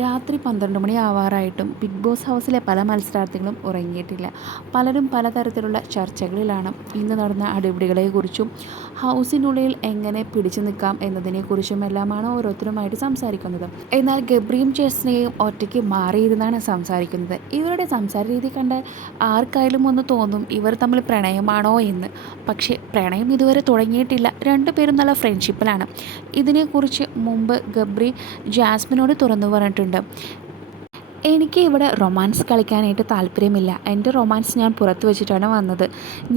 രാത്രി പന്ത്രണ്ട് മണി ആവാറായിട്ടും big boss ഹൗസിലെ പല മത്സരാർത്ഥികളും ഉറങ്ങിയിട്ടില്ല. പലരും പലതരത്തിലുള്ള ചർച്ചകളിലാണ് ഇന്ന് നടന്ന അടിപിടികളെക്കുറിച്ചും ഹൗസിനുള്ളിൽ എങ്ങനെ പിടിച്ചു നിൽക്കാം എന്നതിനെക്കുറിച്ചും എല്ലാമാണ് ഓരോരുത്തരുമായിട്ട് സംസാരിക്കുന്നത്. എന്നാൽ ഗബ്രിയും ചെസ്നയും ഒറ്റയ്ക്ക് മാറിയിരുന്നാണ് സംസാരിക്കുന്നത്. ഇവരുടെ സംസാര രീതി കണ്ട് ആർക്കായാലും ഒന്ന് തോന്നും ഇവർ തമ്മിൽ പ്രണയമാണോ എന്ന്. പക്ഷേ പ്രണയം ഇതുവരെ തുടങ്ങിയിട്ടില്ല. രണ്ടുപേരും നല്ല ഫ്രണ്ട്ഷിപ്പിലാണ് ഇതിനെക്കുറിച്ച് മുമ്പ് ഗബ്രി ജാസ്മിനോട് തുറന്നു പറഞ്ഞിട്ടുണ്ട്. ഉണ്ട് എനിക്ക് ഇവിടെ റൊമാൻസ് കളിക്കാനായിട്ട് താല്പര്യമില്ല. എന്റെ റൊമാൻസ് ഞാൻ പുറത്ത് വെച്ചിട്ടാണ് വന്നത്.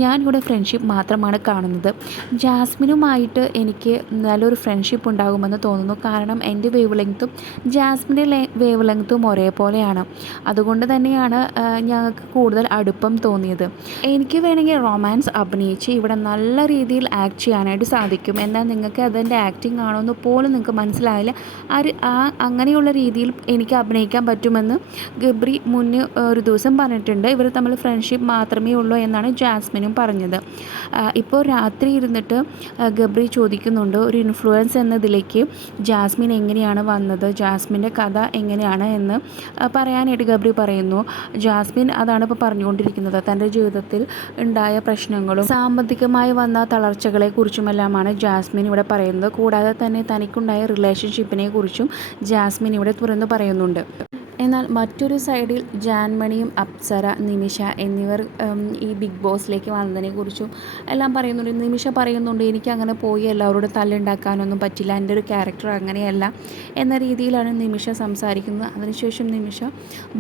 ഞാൻ ഇവിടെ ഫ്രണ്ട്ഷിപ്പ് മാത്രമാണ് കാണുന്നത്. ജാസ്മിനുമായിട്ട് എനിക്ക് നല്ലൊരു ഫ്രണ്ട്ഷിപ്പ് ഉണ്ടാകുമെന്ന് തോന്നുന്നു. കാരണം എന്റെ വേവ് ലെങ്ത്തും ജാസ്മിന്റെ വേവ് ലെങ്ത്തും ഒരേപോലെയാണ്. അതുകൊണ്ട് തന്നെയാണ് ഞങ്ങൾക്ക് കൂടുതൽ അടുപ്പം തോന്നിയത്. എനിക്ക് വേണമെങ്കിൽ റൊമാൻസ് അഭിനയിച്ച് ഇവിടെ നല്ല രീതിയിൽ ആക്ട് ചെയ്യാനായിട്ട് സാധിക്കും. എന്നാൽ നിങ്ങൾക്ക് അതെന്റെ ആക്ടിങ് ആണോ എന്ന് പോലും നിങ്ങൾക്ക് മനസ്സിലായില്ല. ആ അങ്ങനെയുള്ള രീതിയിൽ എനിക്ക് അഭിനയിക്കാൻ പറ്റുമെന്ന് ഗബ്രി മുന്നേ ഒരു ദിവസം പറഞ്ഞിട്ടുണ്ട് ഇവർ തമ്മിൽ ഫ്രണ്ട്ഷിപ്പ് മാത്രമേ ഉള്ളൂ എന്നാണ് ജാസ്മിനും പറഞ്ഞത്. ഇപ്പോൾ രാത്രി ഇരുന്നിട്ട് ഗബ്രി ചോദിക്കുന്നുണ്ട് ഒരു ഇൻഫ്ലുവൻസ് എന്നതിലേക്ക് ജാസ്മിൻ എങ്ങനെയാണ് വന്നത്? ജാസ്മിന്റെ കഥ എങ്ങനെയാണ്? എന്ന് പറയാനായിട്ട് ഗബ്രി പറയുന്നു ജാസ്മിൻ അതാണ് ഇപ്പോൾ പറഞ്ഞുകൊണ്ടിരിക്കുന്നത്. തന്റെ ജീവിതത്തിൽ ഉണ്ടായ പ്രശ്നങ്ങളും സാമ്പത്തികമായി വന്ന തളർച്ചകളെ കുറിച്ചുമെല്ലാമാണ് ജാസ്മിൻ ഇവിടെ പറയുന്നത്. കൂടാതെ തന്നെ തനിക്കുണ്ടായ റിലേഷൻഷിപ്പിനെ കുറിച്ചും ജാസ്മിൻ ഇവിടെ തുറന്നു പറയുന്നുണ്ട്. എന്നാൽ മറ്റൊരു സൈഡിൽ ജാൻമണിയും അപ്സര നിമിഷ എന്നിവർ ഈ ബിഗ് ബോസിലേക്ക് വന്നതിനെക്കുറിച്ചും എല്ലാം പറയുന്നുണ്ട്. നിമിഷ പറയുന്നുണ്ട് എനിക്ക് അങ്ങനെ പോയി എല്ലാവരോടും തല്ലുണ്ടാക്കാനൊന്നും പറ്റില്ല. എന്റെ ഒരു ക്യാരക്ടർ അങ്ങനെയല്ല എന്ന രീതിയിലാണ് നിമിഷ സംസാരിക്കുന്നത്. അതിനുശേഷം നിമിഷ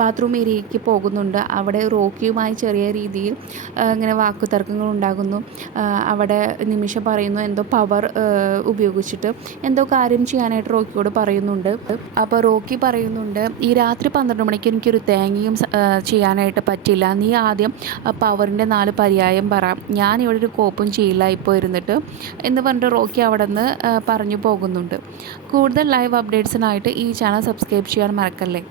ബാത്റൂം ഏരിയയ്ക്ക് പോകുന്നുണ്ട്. അവിടെ റോക്കിയുമായി ചെറിയ രീതിയിൽ ഇങ്ങനെ വാക്കുതർക്കങ്ങൾ ഉണ്ടാകുന്നു. അവിടെ നിമിഷ പറയുന്നു എന്തോ പവർ ഉപയോഗിച്ചിട്ട് എന്തോ കാര്യം ചെയ്യാനായിട്ട് റോക്കിയോട് പറയുന്നുണ്ട്. അപ്പോൾ റോക്കി പറയുന്നുണ്ട് ഈ രാത്രി പന്ത്രണ്ട് മണിക്ക് എനിക്കൊരു തേങ്ങയും ചെയ്യാനായിട്ട് പറ്റില്ല. നീ ആദ്യം പവറിന്റെ നാല് പര്യായം പറ. ഞാൻ ഇവിടെ ഒരു കോപ്പും ചെയ്യില്ല ഇപ്പോൾ ഇരുന്നിട്ട്. എന്ന് പറഞ്ഞിട്ട് റോക്കി അവിടെ നിന്ന് പറഞ്ഞു പോകുന്നുണ്ട്. കൂടുതൽ ലൈവ് അപ്ഡേറ്റ്സിനായിട്ട് ഈ ചാനൽ സബ്സ്ക്രൈബ് ചെയ്യാൻ മറക്കല്ലേ?